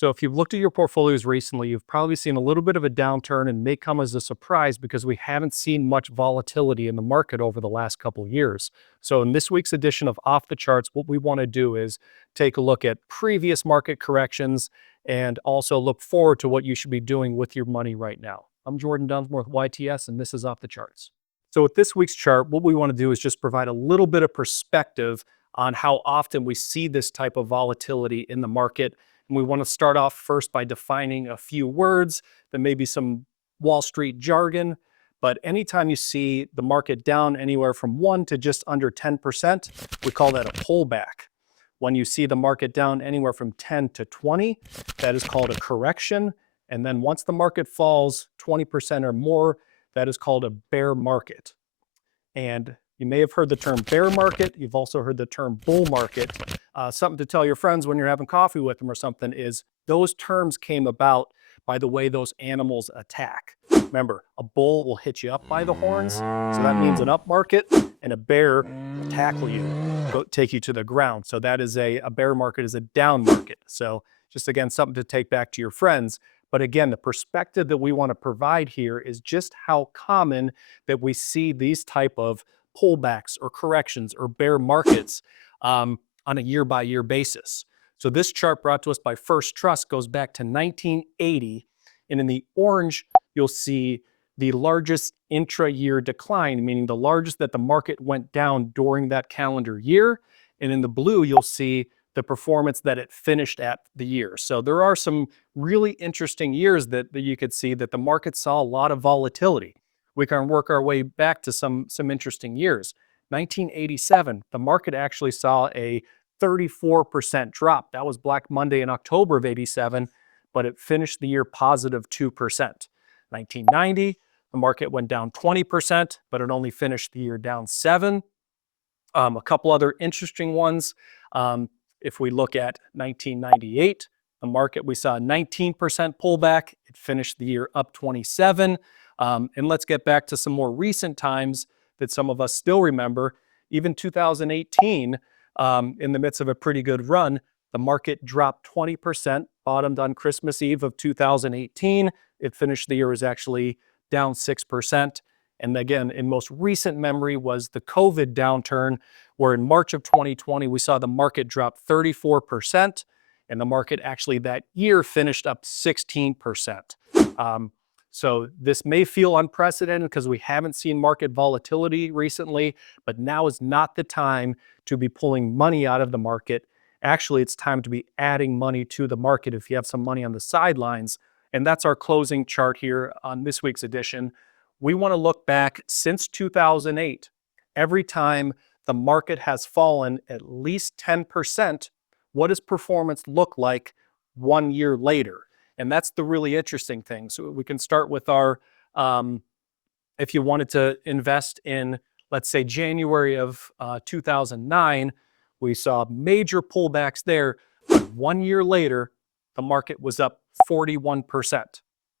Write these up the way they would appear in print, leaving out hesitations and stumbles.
So if you've looked at your portfolios recently, you've probably seen a little bit of a downturn and may come as a surprise because we haven't seen much volatility in the market over the last couple of years. So in this week's edition of Off the Charts, what we want to do is take a look at previous market corrections and also look forward to what you should be doing with your money right now. I'm Jordan Dunmore with YTS, and this is Off the Charts. So with this week's chart, what we want to do is just provide a little bit of perspective on how often we see this type of volatility in the market. And we want to start off first by defining a few words that may be some Wall Street jargon. But anytime you see the market down anywhere from 1 to just under 10%, we call that a pullback. When you see the market down anywhere from 10 to 20, that is called a correction. And then once the market falls 20% or more, that is called a bear market. And you may have heard the term bear market. You've also heard the term bull market. Something to tell your friends when you're having coffee with them or something is those terms came about by the way those animals attack. Remember, a bull will hit you up by the horns, so that means an up market, and a bear will tackle you, take you to the ground. So that is a bear market is a down market. So just again, something to take back to your friends. But again, the perspective that we want to provide here is just how common that we see these type of pullbacks or corrections or bear markets on a year-by-year basis. So this chart brought to us by First Trust goes back to 1980. And in the orange, you'll see the largest intra-year decline, meaning the largest that the market went down during that calendar year. And in the blue, you'll see the performance that it finished at the year. So there are some really interesting years that you could see that the market saw a lot of volatility. We can work our way back to some interesting years. 1987, the market actually saw a 34% drop. That was Black Monday in October of 87, but it finished the year positive 2%. 1990, the market went down 20%, but it only finished the year down 7. A couple other interesting ones. If we look at 1998, the market, we saw a 19% pullback. It finished the year up 27. And let's get back to some more recent times that some of us still remember. Even 2018, in the midst of a pretty good run, the market dropped 20%, bottomed on Christmas Eve of 2018. It finished the year as actually down 6%. And again, in most recent memory was the COVID downturn, where in March of 2020, we saw the market drop 34%, and the market actually that year finished up 16%. So this may feel unprecedented because we haven't seen market volatility recently, but now is not the time to be pulling money out of the market. Actually, it's time to be adding money to the market if you have some money on the sidelines. And that's our closing chart here on this week's edition. We want to look back since 2008. Every time the market has fallen at least 10%, what does performance look like 1 year later? And that's the really interesting thing. So we can start with our, if you wanted to invest in, let's say, January of 2009, we saw major pullbacks there. But 1 year later, the market was up 41%.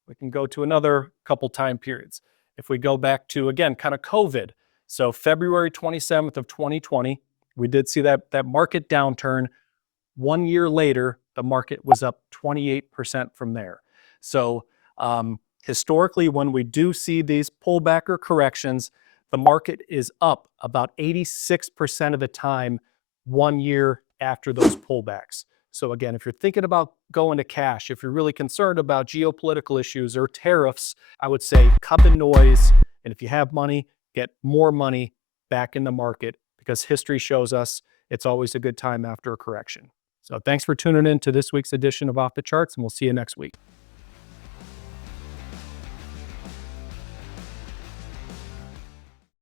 We can go to another couple time periods. If we go back to, again, kind of COVID, so February 27th of 2020, we did see that market downturn. 1 year later, the market was up 28% from there. So historically, when we do see these pullback or corrections, the market is up about 86% of the time 1 year after those pullbacks. So again, if you're thinking about going to cash, if you're really concerned about geopolitical issues or tariffs, I would say cut the noise. And if you have money, get more money back in the market, because history shows us it's always a good time after a correction. So thanks for tuning in to this week's edition of Off the Charts, and we'll see you next week.